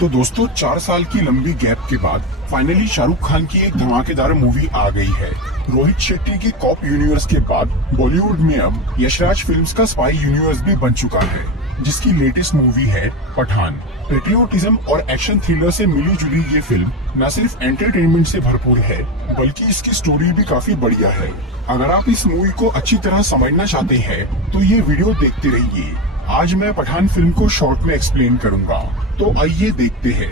तो दोस्तों 4 साल की लंबी गैप के बाद फाइनली शाहरुख खान की एक धमाकेदार मूवी आ गई है। रोहित शेट्टी के कॉप यूनिवर्स के बाद बॉलीवुड में अब यशराज फिल्म्स का स्पाई यूनिवर्स भी बन चुका है, जिसकी लेटेस्ट मूवी है पठान। पेट्रियोटिज्म और एक्शन थ्रिलर से मिली जुली ये फिल्म न सिर्फ एंटरटेनमेंट से भरपूर है, बल्कि इसकी स्टोरी भी काफी बढ़िया है। अगर आप इस मूवी को अच्छी तरह समझना चाहते हैं तो ये वीडियो देखते रहिए। आज मैं पठान फिल्म को शॉर्ट में एक्सप्लेन करूंगा, तो आइए देखते हैं।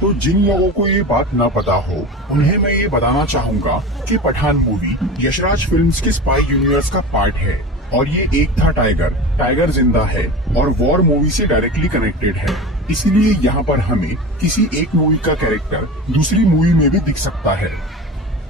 तो जिन लोगों को ये बात ना पता हो, उन्हें मैं ये बताना चाहूंगा कि पठान मूवी यशराज फिल्म्स के स्पाई यूनिवर्स का पार्ट है और ये एक था टाइगर जिंदा है और वॉर मूवी से डायरेक्टली कनेक्टेड है। इसीलिए यहाँ पर हमें किसी एक मूवी का कैरेक्टर दूसरी मूवी में भी दिख सकता है।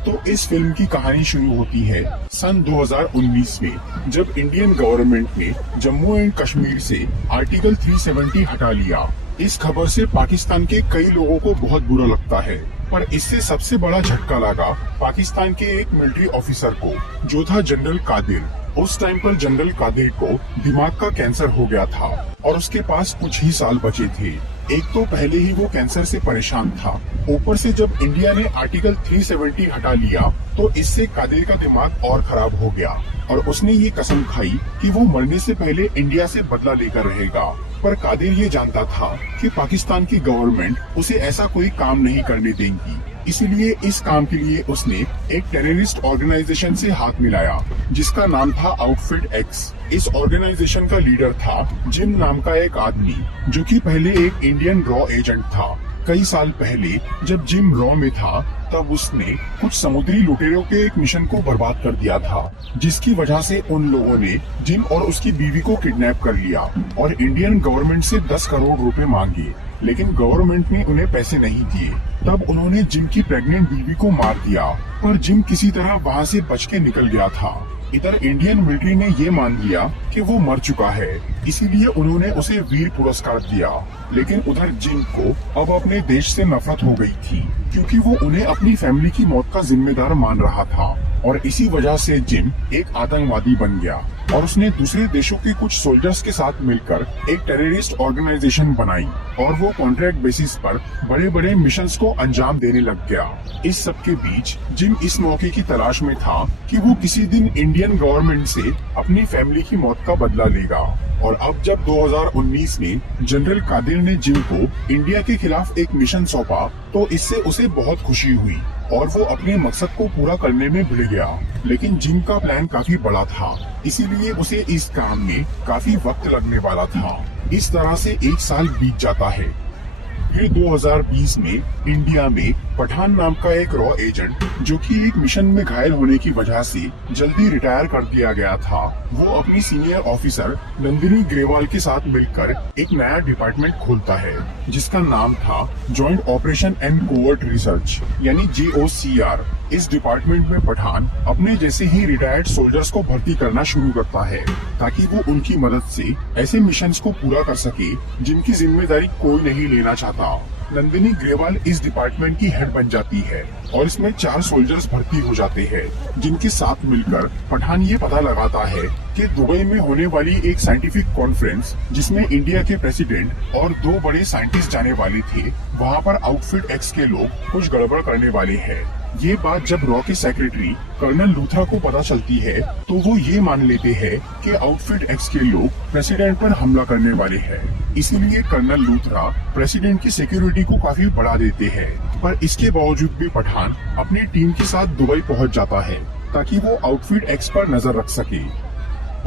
तो इस फिल्म की कहानी शुरू होती है सन 2019 में, जब इंडियन गवर्नमेंट ने जम्मू एंड कश्मीर से आर्टिकल 370 हटा लिया। इस खबर से पाकिस्तान के कई लोगों को बहुत बुरा लगता है, पर इससे सबसे बड़ा झटका लगा पाकिस्तान के एक मिलिट्री ऑफिसर को, जो था जनरल कादिर। उस टाइम पर जनरल कादिर को दिमाग का कैंसर हो गया था और उसके पास कुछ ही साल बचे थे। एक तो पहले ही वो कैंसर से परेशान था, ऊपर से जब इंडिया ने आर्टिकल 370 हटा लिया तो इससे कादिर का दिमाग और खराब हो गया और उसने ये कसम खाई कि वो मरने से पहले इंडिया से बदला लेकर रहेगा। पर कादिर ये जानता था कि पाकिस्तान की गवर्नमेंट उसे ऐसा कोई काम नहीं करने देगी, इसीलिए इस काम के लिए उसने एक टेररिस्ट ऑर्गेनाइजेशन से हाथ मिलाया, जिसका नाम था आउटफिट एक्स। इस ऑर्गेनाइजेशन का लीडर था जिम नाम का एक आदमी, जो कि पहले एक इंडियन रॉ एजेंट था। कई साल पहले जब जिम रॉ में था, तब उसने कुछ समुद्री लुटेरों के एक मिशन को बर्बाद कर दिया था, जिसकी वजह से उन लोगों ने जिम और उसकी बीवी को किडनैप कर लिया और इंडियन गवर्नमेंट से 10 करोड़ रुपए मांगे, लेकिन गवर्नमेंट ने उन्हें पैसे नहीं दिए। तब उन्होंने जिम की प्रेग्नेंट बीवी को मार दिया, पर जिम किसी तरह वहाँ से बच के निकल गया था। इधर इंडियन मिलिट्री ने ये मान लिया कि वो मर चुका है, इसीलिए उन्होंने उसे वीर पुरस्कार दिया। लेकिन उधर जिम को अब अपने देश से नफरत हो गई थी, क्योंकि वो उन्हें अपनी फैमिली की मौत का जिम्मेदार मान रहा था और इसी वजह से जिम एक आतंकवादी बन गया और उसने दूसरे देशों के कुछ सोल्जर्स के साथ मिलकर एक टेररिस्ट ऑर्गेनाइजेशन बनाई और वो कॉन्ट्रैक्ट बेसिस पर बड़े बड़े मिशंस को अंजाम देने लग गया। इस सब के बीच जिम इस मौके की तलाश में था कि वो किसी दिन इंडियन गवर्नमेंट से अपनी फैमिली की मौत का बदला लेगा। और अब जब 2019 में जनरल कादिर ने जिम को इंडिया के खिलाफ एक मिशन सौंपा, तो इससे उसे बहुत खुशी हुई और वो अपने मकसद को पूरा करने में भिड़ गया। लेकिन जिम का प्लान काफी बड़ा था, इसीलिए उसे इस काम में काफी वक्त लगने वाला था। इस तरह से 1 साल बीत जाता है। फिर 2020 में इंडिया में पठान नाम का एक रॉ एजेंट, जो कि एक मिशन में घायल होने की वजह से जल्दी रिटायर कर दिया गया था, वो अपनी सीनियर ऑफिसर नंदिनी ग्रेवाल के साथ मिलकर एक नया डिपार्टमेंट खोलता है, जिसका नाम था joint operation and covert research यानी JOCR। इस डिपार्टमेंट में पठान अपने जैसे ही रिटायर्ड सोल्जर्स को भर्ती करना शुरू करता है, ताकि वो उनकी मदद से ऐसे मिशंस को पूरा कर सके जिनकी जिम्मेदारी कोई नहीं लेना चाहता। नंदिनी ग्रेवाल इस डिपार्टमेंट की हेड बन जाती है और इसमें 4 सोल्जर्स भर्ती हो जाते हैं, जिनके साथ मिलकर पठान ये पता लगाता है कि दुबई में होने वाली एक साइंटिफिक कॉन्फ्रेंस, जिसमें इंडिया के प्रेसिडेंट और 2 बड़े साइंटिस्ट जाने वाले थे, वहाँ पर आउटफिट एक्स के लोग कुछ गड़बड़ करने वाले हैं। ये बात जब रॉ के सेक्रेटरी कर्नल लूथरा को पता चलती है, तो वो ये मान लेते हैं कि आउटफिट एक्स के लोग प्रेसिडेंट पर हमला करने वाले हैं। इसीलिए कर्नल लूथरा प्रेसिडेंट की सिक्योरिटी को काफी बढ़ा देते हैं, पर इसके बावजूद भी पठान अपनी टीम के साथ दुबई पहुंच जाता है, ताकि वो आउटफिट एक्स पर नजर रख सके।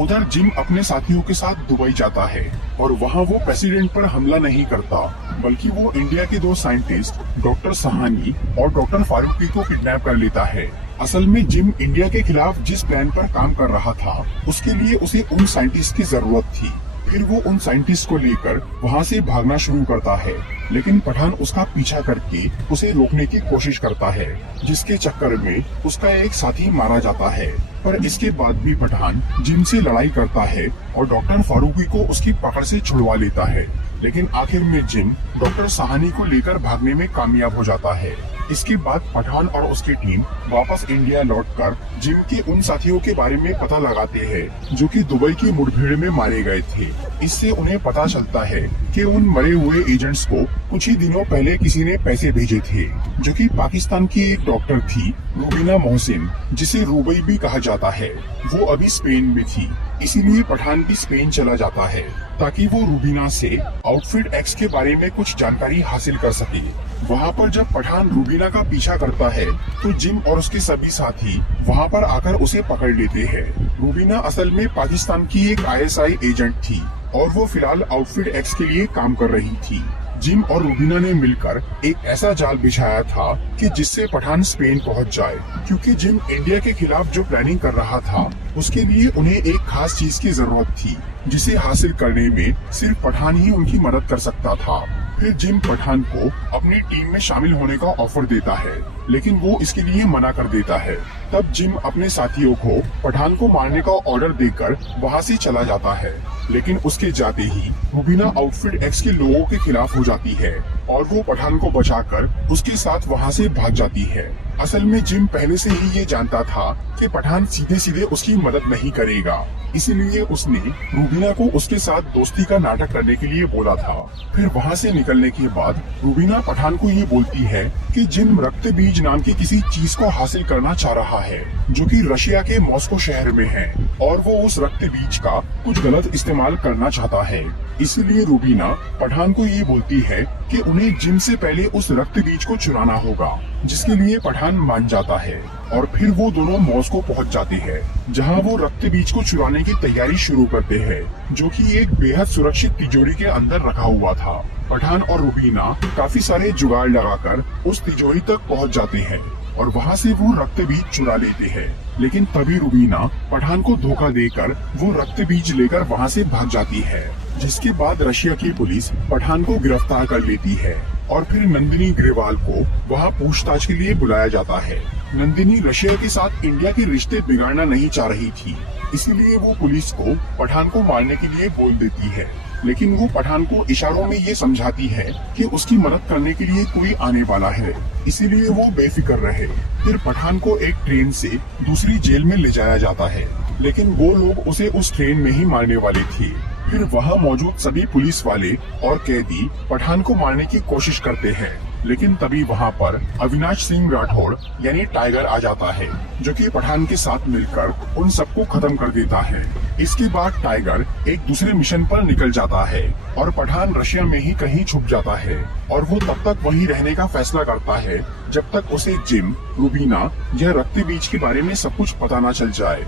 उधर जिम अपने साथियों के साथ दुबई जाता है और वहाँ वो प्रेसिडेंट पर हमला नहीं करता, बल्कि वो इंडिया के 2 साइंटिस्ट डॉक्टर सहानी और डॉक्टर फारूकी को किडनैप कर लेता है। असल में जिम इंडिया के खिलाफ जिस प्लान पर काम कर रहा था, उसके लिए उसे उन साइंटिस्ट की जरूरत थी। फिर वो उन साइंटिस्ट को लेकर वहाँ से भागना शुरू करता है, लेकिन पठान उसका पीछा करके उसे रोकने की कोशिश करता है, जिसके चक्कर में उसका एक साथी मारा जाता है। पर इसके बाद भी पठान जिम से लड़ाई करता है और डॉक्टर फारूकी को उसकी पकड़ से छुड़वा लेता है, लेकिन आखिर में जिम डॉक्टर सहानी को लेकर भागने में कामयाब हो जाता है। इसके बाद पठान और उसकी टीम वापस इंडिया लौटकर जिम के उन साथियों के बारे में पता लगाते हैं जो कि दुबई की मुठभेड़ में मारे गए थे। इससे उन्हें पता चलता है कि उन मरे हुए एजेंट्स को कुछ ही दिनों पहले किसी ने पैसे भेजे थे, जो कि पाकिस्तान की एक डॉक्टर थी, रूबीना मोहसिन, जिसे रूबई भी कहा जाता है। वो अभी स्पेन में थी, इसीलिए पठान भी स्पेन चला जाता है ताकि वो रूबीना से आउटफिट एक्स के बारे में कुछ जानकारी हासिल कर सके। वहाँ पर जब पठान रूबीना का पीछा करता है तो जिम और उसके सभी साथी वहाँ पर आकर उसे पकड़ लेते हैं। रूबीना असल में पाकिस्तान की एक ISI एजेंट थी और वो फिलहाल आउटफिट एक्स के लिए काम कर रही थी। जिम और रूबीना ने मिलकर एक ऐसा जाल बिछाया था कि जिससे पठान स्पेन पहुंच जाए, क्योंकि जिम इंडिया के खिलाफ जो प्लानिंग कर रहा था उसके लिए उन्हें एक खास चीज की जरूरत थी, जिसे हासिल करने में सिर्फ पठान ही उनकी मदद कर सकता था। फिर जिम पठान को अपनी टीम में शामिल होने का ऑफर देता है, लेकिन वो इसके लिए मना कर देता है। तब जिम अपने साथियों को पठान को मारने का ऑर्डर देकर वहाँ से चला जाता है, लेकिन उसके जाते ही रूबीना आउटफिट एक्स के लोगों के खिलाफ हो जाती है और वो पठान को बचाकर उसके साथ वहाँ से भाग जाती है। असल में जिम पहले से ही ये जानता था कि पठान सीधे सीधे उसकी मदद नहीं करेगा, इसीलिए उसने रूबीना को उसके साथ दोस्ती का नाटक करने के लिए बोला था। फिर वहाँ से निकलने के बाद रूबीना पठान को ये बोलती है कि जिम रक्त बीज नाम की किसी चीज को हासिल करना चाह रहा है, जो कि रशिया के मॉस्को शहर में है, और वो उस रक्त बीज का कुछ गलत इस्तेमाल करना चाहता है। इसलिए रूबीना पठान को ये बोलती है कि उन्हें जिम से पहले उस रक्त बीज को चुराना होगा, जिसके लिए पठान मान जाता है और फिर वो दोनों मॉस्को पहुंच जाते हैं, जहां वो रक्त बीज को चुराने की तैयारी शुरू करते हैं, जो कि एक बेहद सुरक्षित तिजोरी के अंदर रखा हुआ था। पठान और रूबीना काफी सारे जुगाड़ लगाकर उस तिजोरी तक पहुंच जाते हैं और वहां से वो रक्त बीज चुरा लेते हैं, लेकिन तभी रूबीना पठान को धोखा देकर वो रक्त बीज लेकर वहां से भाग जाती है, जिसके बाद रशिया की पुलिस पठान को गिरफ्तार कर लेती है और फिर नंदिनी ग्रेवाल को वहां पूछताछ के लिए बुलाया जाता है। नंदिनी रशिया के साथ इंडिया के रिश्ते बिगाड़ना नहीं चाह रही थी, इसीलिए वो पुलिस को पठान को मारने के लिए बोल देती है, लेकिन वो पठान को इशारों में ये समझाती है कि उसकी मदद करने के लिए कोई आने वाला है, इसीलिए वो बेफिक्र रहे। फिर पठान को एक ट्रेन से दूसरी जेल में ले जाया जाता है, लेकिन वो लोग उसे उस ट्रेन में ही मारने वाले थे। फिर वहाँ मौजूद सभी पुलिस वाले और कैदी पठान को मारने की कोशिश करते हैं, लेकिन तभी वहाँ पर अविनाश सिंह राठौड़ यानी टाइगर आ जाता है, जो कि पठान के साथ मिलकर उन सबको खत्म कर देता है। इसके बाद टाइगर एक दूसरे मिशन पर निकल जाता है और पठान रशिया में ही कहीं छुप जाता है और वो तब तक वहीं रहने का फैसला करता है जब तक उसे जिम, रूबीना या रक्त बीज के बारे में सब कुछ पता न चल जाए।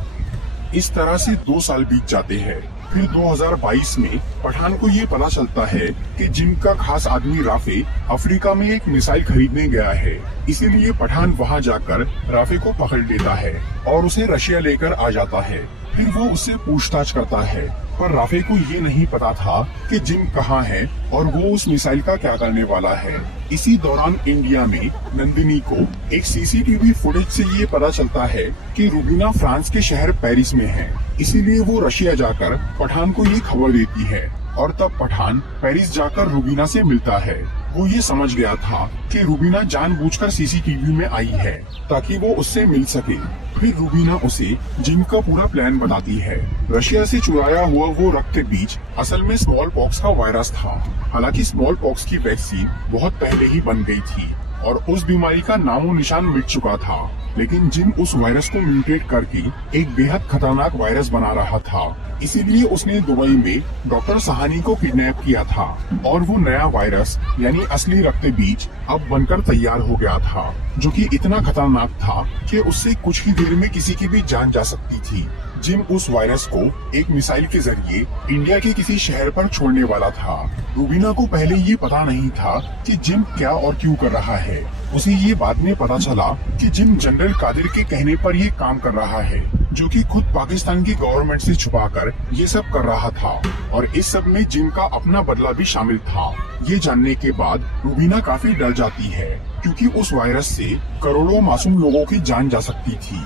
इस तरह से 2 साल बीत जाते हैं। फिर 2022 में पठान को ये पता चलता है कि जिम का खास आदमी राफे अफ्रीका में एक मिसाइल खरीदने गया है, इसीलिए पठान वहां जाकर राफे को पकड़ लेता है और उसे रशिया लेकर आ जाता है। फिर वो उससे पूछताछ करता है, पर राफे को ये नहीं पता था कि जिम कहाँ है और वो उस मिसाइल का क्या करने वाला है। इसी दौरान इंडिया में नंदिनी को एक CCTV फुटेज से ये पता चलता है कि रूबीना फ्रांस के शहर पेरिस में है, इसीलिए वो रशिया जाकर पठान को ये खबर देती है और तब पठान पेरिस जाकर रूबीना से मिलता है। वो ये समझ गया था कि रूबीना जानबूझकर CCTV में आई है ताकि वो उससे मिल सके। फिर रूबीना उसे जिम का पूरा प्लान बताती है। रशिया से चुराया हुआ वो रक्त बीज असल में स्मॉल पॉक्स का वायरस था। हालांकि स्मॉल पॉक्स की वैक्सीन बहुत पहले ही बन गई थी और उस बीमारी का नामो निशान मिट चुका था, लेकिन जिम उस वायरस को म्यूटेट करके एक बेहद खतरनाक वायरस बना रहा था। इसीलिए उसने दुबई में डॉक्टर सहानी को किडनैप किया था और वो नया वायरस यानी असली रक्त बीज अब बनकर तैयार हो गया था, जो कि इतना खतरनाक था कि उससे कुछ ही देर में किसी की भी जान जा सकती थी। जिम उस वायरस को एक मिसाइल के जरिए इंडिया के किसी शहर पर छोड़ने वाला था। रूबीना को पहले ये पता नहीं था कि जिम क्या और क्यों कर रहा है। उसे ये बाद में पता चला कि जिम जनरल कादिर के कहने पर ये काम कर रहा है, जो कि खुद पाकिस्तान की गवर्नमेंट से छुपाकर ये सब कर रहा था और इस सब में जिम का अपना बदला भी शामिल था। ये जानने के बाद रूबीना काफी डर जाती है, क्योंकि उस वायरस से करोड़ों मासूम लोगों की जान जा सकती थी।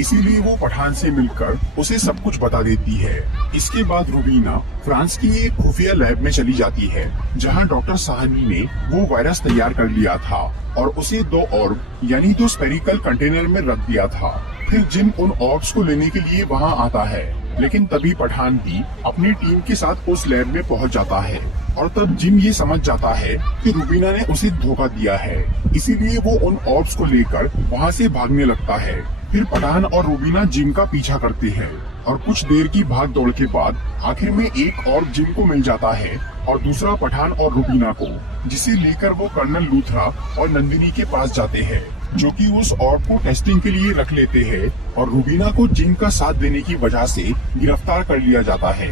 इसीलिए वो पठान से मिलकर उसे सब कुछ बता देती है। इसके बाद रूबीना फ्रांस की एक खुफिया लैब में चली जाती है, जहां डॉक्टर साहनी ने वो वायरस तैयार कर लिया था और उसे 2 ऑर्ब यानी 2 स्फेरिकल कंटेनर में रख दिया था। फिर जिम उन ऑर्ब्स को लेने के लिए वहां आता है, लेकिन तभी पठान भी अपनी टीम के साथ उस लैब में पहुंच जाता है और तब जिम ये समझ जाता है कि रूबीना ने उसे धोखा दिया है। इसीलिए वो उन ऑर्ब्स को लेकर वहां से भागने लगता है। फिर पठान और रूबीना जिम का पीछा करते हैं और कुछ देर की भाग दौड़ के बाद आखिर में एक ऑर्ब जिम को मिल जाता है और दूसरा पठान और रूबीना को, जिसे लेकर वो कर्नल लूथरा और नंदिनी के पास जाते हैं, जो कि उस ऑर्ब को टेस्टिंग के लिए रख लेते हैं और रूबीना को जिम का साथ देने की वजह से गिरफ्तार कर लिया जाता है।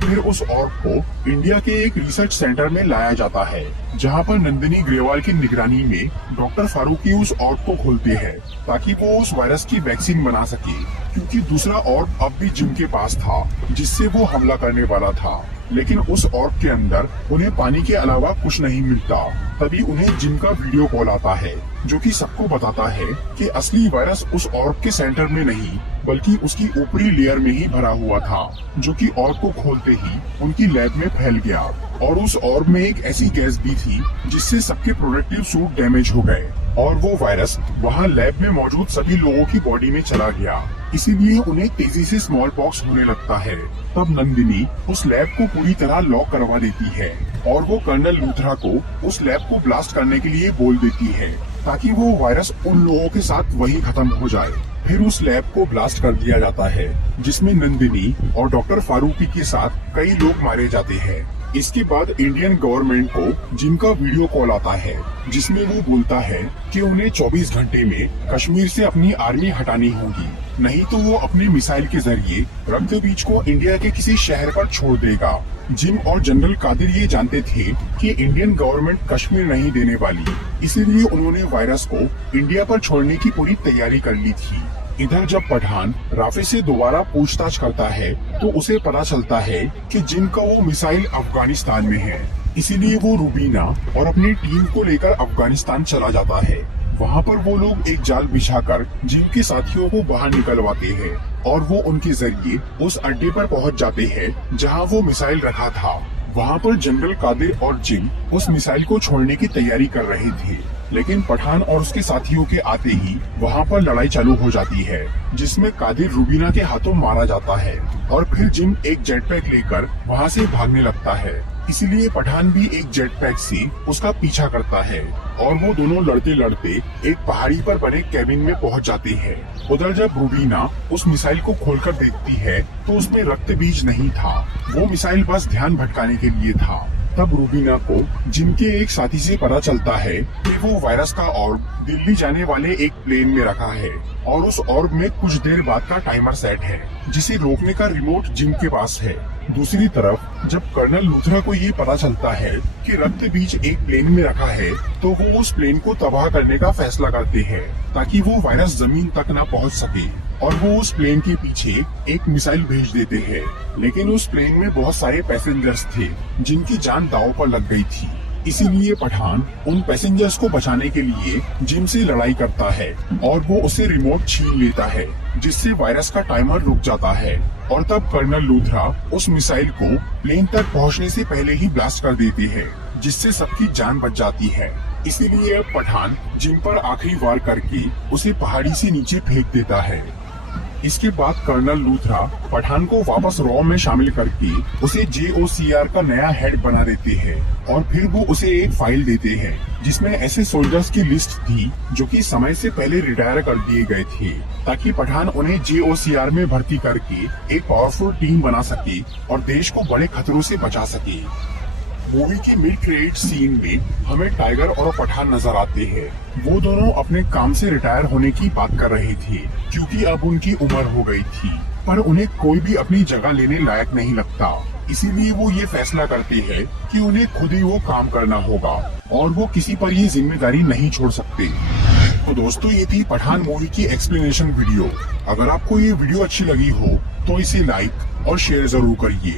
फिर उस ऑर्ब को इंडिया के एक रिसर्च सेंटर में लाया जाता है, जहां पर नंदिनी ग्रेवाल की निगरानी में डॉक्टर फारूकी उस ऑर्ब को खोलते हैं ताकि वो उस वायरस की वैक्सीन बना सके, क्योंकि दूसरा ऑर्ब अब भी जिम के पास था जिससे वो हमला करने वाला था। लेकिन उस ऑर्ब के अंदर उन्हें पानी के अलावा कुछ नहीं मिलता। तभी उन्हें जिम का वीडियो कॉल आता है, जो कि सबको बताता है कि असली वायरस उस ऑर्ब के सेंटर में नहीं बल्कि उसकी ऊपरी लेयर में ही भरा हुआ था, जो कि ऑर्ब को खोलते ही उनकी लैब में फैल गया। और उस ऑर्ब में एक ऐसी गैस भी थी जिससे सबके प्रोडक्टिव सूट डैमेज हो गए और वो वायरस वहाँ लैब में मौजूद सभी लोगों की बॉडी में चला गया। इसीलिए उन्हें तेजी से स्मॉल पॉक्स होने लगता है। तब नंदिनी उस लैब को पूरी तरह लॉक करवा देती है और वो कर्नल लूथरा को उस लैब को ब्लास्ट करने के लिए बोल देती है ताकि वो वायरस उन लोगों के साथ वही खत्म हो जाए। फिर उस लैब को ब्लास्ट कर दिया जाता है, जिसमें नंदिनी और डॉक्टर फारूकी के साथ कई लोग मारे जाते हैं। इसके बाद इंडियन गवर्नमेंट को जिम का वीडियो कॉल आता है, जिसमें वो बोलता है कि उन्हें 24 घंटे में कश्मीर से अपनी आर्मी हटानी होगी, नहीं तो वो अपने मिसाइल के जरिए रक्त बीज को इंडिया के किसी शहर पर छोड़ देगा। जिम और जनरल कादिर ये जानते थे कि इंडियन गवर्नमेंट कश्मीर नहीं देने वाली, इसीलिए उन्होंने वायरस को इंडिया पर छोड़ने की पूरी तैयारी कर ली थी। इधर जब पठान राफे से दोबारा पूछताछ करता है तो उसे पता चलता है कि जिम का वो मिसाइल अफगानिस्तान में है। इसीलिए वो रूबीना और अपनी टीम को लेकर अफगानिस्तान चला जाता है। वहाँ पर वो लोग एक जाल बिछाकर जिम के साथियों को बाहर निकलवाते हैं और वो उनके जरिए उस अड्डे पर पहुँच जाते हैं जहाँ वो मिसाइल रखा था। वहाँ पर जनरल कादिर और जिम उस मिसाइल को छोड़ने की तैयारी कर रहे थे, लेकिन पठान और उसके साथियों के आते ही वहाँ पर लड़ाई चालू हो जाती है, जिसमें कादिर रूबीना के हाथों मारा जाता है और फिर जिम एक जेट पैक लेकर वहाँ से भागने लगता है। इसीलिए पठान भी एक जेट पैक से उसका पीछा करता है और वो दोनों लड़ते लड़ते एक पहाड़ी पर बने केबिन में पहुँच जाते हैं। उधर जब रूबीना उस मिसाइल को खोलकर देखती है तो उसमें रक्त बीज नहीं था, वो मिसाइल बस ध्यान भटकाने के लिए था। तब रूबीना को जिम के एक साथी से पता चलता है कि वो वायरस का ऑर्ब दिल्ली जाने वाले एक प्लेन में रखा है और उस ऑर्ब में कुछ देर बाद का टाइमर सेट है, जिसे रोकने का रिमोट जिम के पास है। दूसरी तरफ जब कर्नल लूथरा को ये पता चलता है कि रक्त बीज एक प्लेन में रखा है, तो वो उस प्लेन को तबाह करने का फैसला करते हैं ताकि वो वायरस जमीन तक न पहुंच सके और वो उस प्लेन के पीछे एक मिसाइल भेज देते हैं। लेकिन उस प्लेन में बहुत सारे पैसेंजर्स थे जिनकी जान दांव पर लग गई थी। इसीलिए पठान उन पैसेंजर्स को बचाने के लिए जिम से लड़ाई करता है और वो उसे रिमोट छीन लेता है, जिससे वायरस का टाइमर रुक जाता है। और तब कर्नल लूथरा उस मिसाइल को प्लेन तक पहुंचने से पहले ही ब्लास्ट कर देते हैं, जिससे सबकी जान बच जाती है। इसीलिए अब पठान जिम पर आखिरी वार करके उसे पहाड़ी से नीचे फेंक देता है। इसके बाद कर्नल लूथरा पठान को वापस रॉ में शामिल करके उसे JOCR का नया हेड बना देते हैं और फिर वो उसे एक फाइल देते हैं जिसमें ऐसे सोल्जर्स की लिस्ट थी जो कि समय से पहले रिटायर कर दिए गए थे, ताकि पठान उन्हें JOCR में भर्ती करके एक पावरफुल टीम बना सके और देश को बड़े खतरों से बचा सके। मूवी के मिड क्रेडिट सीन में हमें टाइगर और पठान नजर आते हैं। वो दोनों अपने काम से रिटायर होने की बात कर रहे थे क्योंकि अब उनकी उम्र हो गई थी, पर उन्हें कोई भी अपनी जगह लेने लायक नहीं लगता। इसीलिए वो ये फैसला करते हैं कि उन्हें खुद ही वो काम करना होगा और वो किसी पर ये जिम्मेदारी नहीं छोड़ सकते। तो दोस्तों, ये थी पठान मूवी की एक्सप्लेनेशन वीडियो। अगर आपको ये वीडियो अच्छी लगी हो तो इसे लाइक और शेयर जरूर करिए।